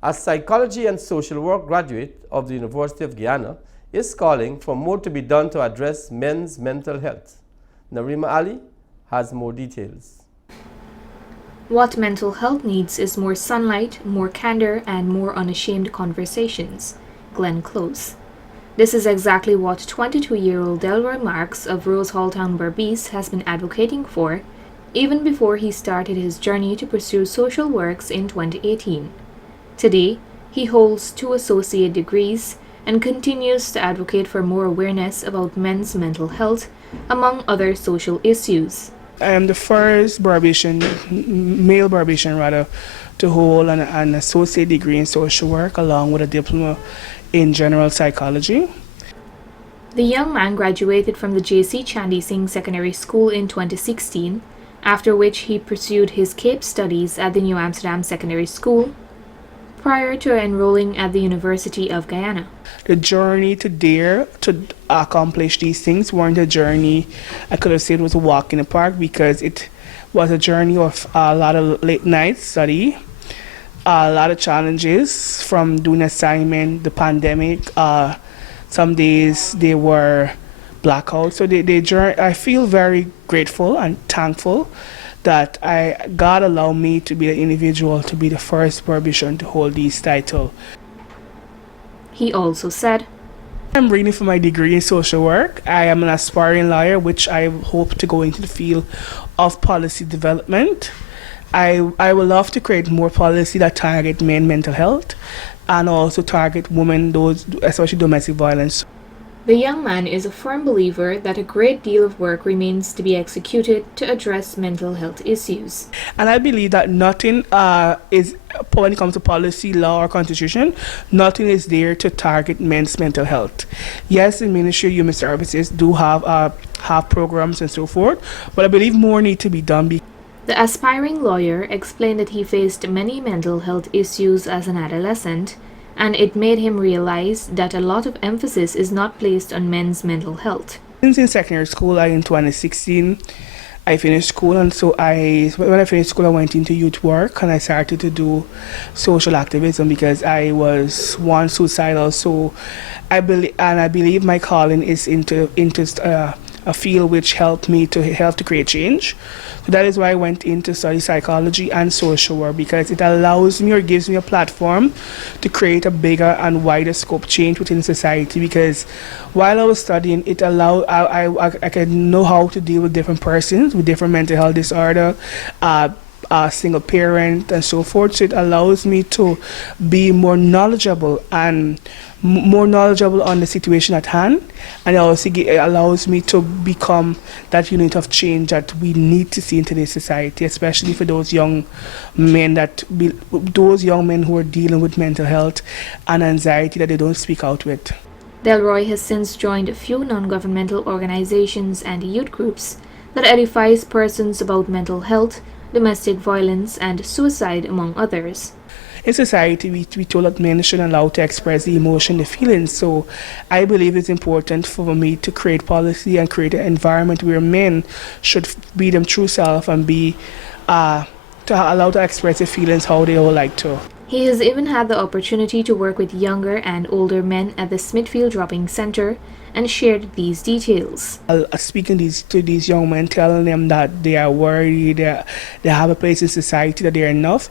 A psychology and social work graduate of the University of Guyana is calling for more to be done to address men's mental health. Narima Ali has more details. What mental health needs is more sunlight, more candor, and more unashamed conversations. Glenn Close. This is exactly what 22-year-old Delroy Marks of Rose Hall Town, Berbice has been advocating for, even before he started his journey to pursue social works in 2018. Today, he holds 2 associate degrees and continues to advocate for more awareness about men's mental health, among other social issues. I am the first male Barbadian rather, to hold an associate degree in social work along with a diploma in general psychology. The young man graduated from the J.C. Chandy Singh Secondary School in 2016, after which he pursued his CAPE studies at the New Amsterdam Secondary School, prior to enrolling at the University of Guyana. The journey to dare to accomplish these things weren't a journey I could have said was a walk in the park, because it was a journey of a lot of late night study, a lot of challenges from doing assignment, the pandemic. Some days they were blackouts. So I feel very grateful and thankful that God allowed me to be the individual to be the first Barbadian to hold this title. He also said, I'm reading for my degree in social work. I am an aspiring lawyer, which I hope to go into the field of policy development. I would love to create more policy that target men mental health and also target women, those especially domestic violence. The young man is a firm believer that a great deal of work remains to be executed to address mental health issues. And I believe that nothing is, when it comes to policy, law, or constitution, nothing is there to target men's mental health. Yes, the Ministry of Human Services do have programs and so forth, but I believe more need to be done. The aspiring lawyer explained that he faced many mental health issues as an adolescent, and it made him realize that a lot of emphasis is not placed on men's mental health. Since in secondary school, in 2016, I finished school, and so when I finished school, I went into youth work and I started to do social activism because I was suicidal. So I believe my calling is into a field which helped to create change. So that is why I went into study psychology and social work, because it allows me or gives me a platform to create a bigger and wider scope change within society. Because while I was studying, it allowed I could know how to deal with different persons with different mental health disorder, single parent and so forth. So it allows me to be more knowledgeable on the situation at hand, and it also allows me to become that unit of change that we need to see in today's society, especially for those young men who are dealing with mental health and anxiety that they don't speak out with. Delroy has since joined a few non-governmental organizations and youth groups that edifies persons about mental health, domestic violence, and suicide, among others. In society, we told that men should allow to express the emotion, the feelings. So I believe it's important for me to create policy and create an environment where men should be them true self and be to allow to express their feelings how they would like to. He has even had the opportunity to work with younger and older men at the Smithfield Dropping Center and shared these details. Speaking to these young men, telling them that they are worthy, they have a place in society, that they are enough,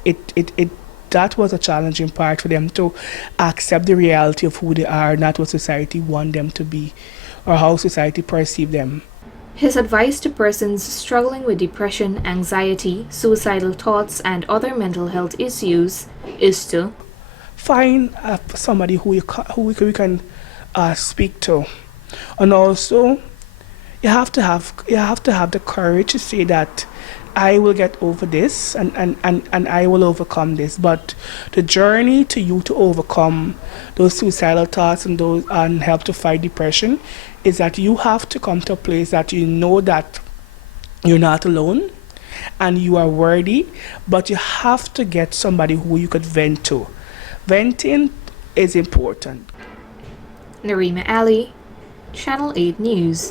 that was a challenging part for them to accept the reality of who they are, not what society want them to be or how society perceive them. His advice to persons struggling with depression, anxiety, suicidal thoughts, and other mental health issues is to find somebody who we can speak to, and also you have to have the courage to say that I will get over this and I will overcome this. But the journey to you to overcome those suicidal thoughts and help to fight depression is that you have to come to a place that you know that you're not alone and you are worthy, but you have to get somebody who you could vent to. Venting is important. Narima Ali, Channel 8 News.